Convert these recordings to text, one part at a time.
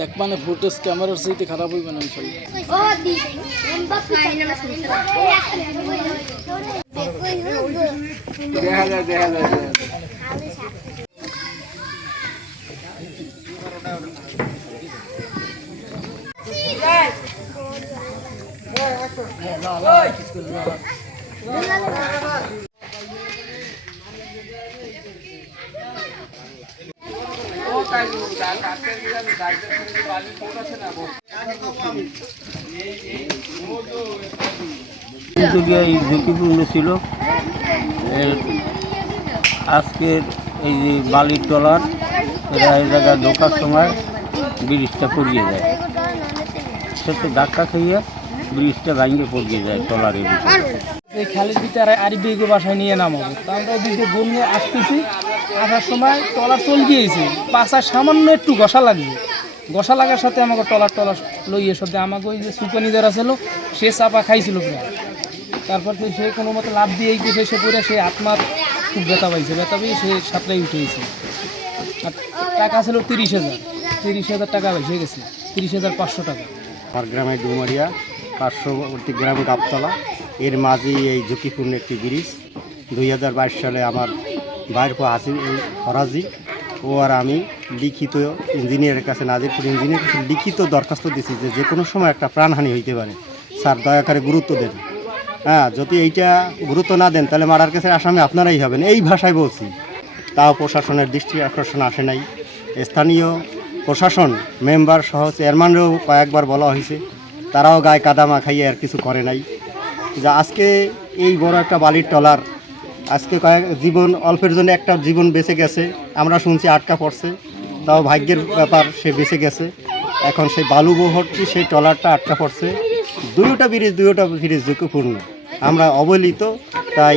দেখ মানে ফুটেজ ক্যামেরার চাইতে খারাপ হইবে না ঝুঁকিপূর্ণ ছিল। আজকের এই যে বালির ট্রলার এরা এই জায়গায় ঢোকার সময় ব্রিজটা পড়িয়ে যায়, সেটা ধাক্কা খাইয়ে ব্রিজটা ভাঙিয়ে পড়িয়ে যায় ট্রলারের ভিতরে। এই খালের ভিতরে আরিফ বেগো বাসায় নিয়ে নামাবো, তা আমরা দিকে গোল নিয়ে আসতেছি, আসার সময় ট্রলার চল গিয়েছে, পাশার সামান্য একটু ঘষা লাগবে, ঘষা লাগার সাথে আমাকে ট্রলার লইয়ে সাথে আমাকে ওই যে সুপানি যারা ছিল সে চাপা খাইছিল প্রায়। তারপর সে কোনো মতো লাভ দিয়ে গেছে, সে পরে সে আত্মার খুব ব্যথা পাইছে, ব্যথা পেয়ে সে সাঁতরাই উঠেছে। আর টাকা ছিল 30,000 টাকা বেশি গেছে, 30,500 টাকা। আমার গ্রামে ডুমারিয়া, পার্শ্ববর্তী গ্রাম গাবতলা, এর মাঝেই এই ঝুঁকিপূর্ণ একটি ব্রিজ। 2022 সালে আমার ভাইয়ের ফরাজি ও আর আমি লিখিত ইঞ্জিনিয়ারের কাছে, নাজিরপুর ইঞ্জিনিয়ারের কাছে লিখিত দরখাস্ত দিয়েছি যে কোনো সময় একটা প্রাণহানি হইতে পারে, স্যার দয়া করে গুরুত্ব দেন। হ্যাঁ, যদি এইটা গুরুত্ব না দেন তাহলে মারার কাছে আসামি আপনারাই হবেন, এই ভাষায় বলছি। তাও প্রশাসনের দৃষ্টি আকর্ষণ আসে নাই। স্থানীয় প্রশাসন মেম্বার সহ চেয়ারম্যানরাও কয়েকবার বলা হয়েছে, তারাও গায়ে কাদা মাখাইয়ে আর কিছু করে নাই। যা আজকে এই বড় একটা বালির ট্রলার আজকে জীবন অল্পের জন্য একটা জীবন বেঁচে গেছে, আমরা শুনছি আটকা পড়ছে, তাও ভাগ্যের ব্যাপার, সে বেঁচে গেছে। এখন সেই বালু বহরটি সেই ট্রলারটা আটকা পড়ছে। দুইটা ব্রিজ ঝুঁকিপূর্ণ, আমরা অবহেলিত, তাই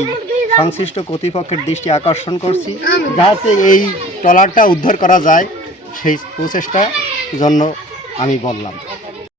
সংশ্লিষ্ট কর্তৃপক্ষের দৃষ্টি আকর্ষণ করছি যাতে এই ট্রলারটা উদ্ধার করা যায়, সেই প্রচেষ্টার জন্য আমি বললাম।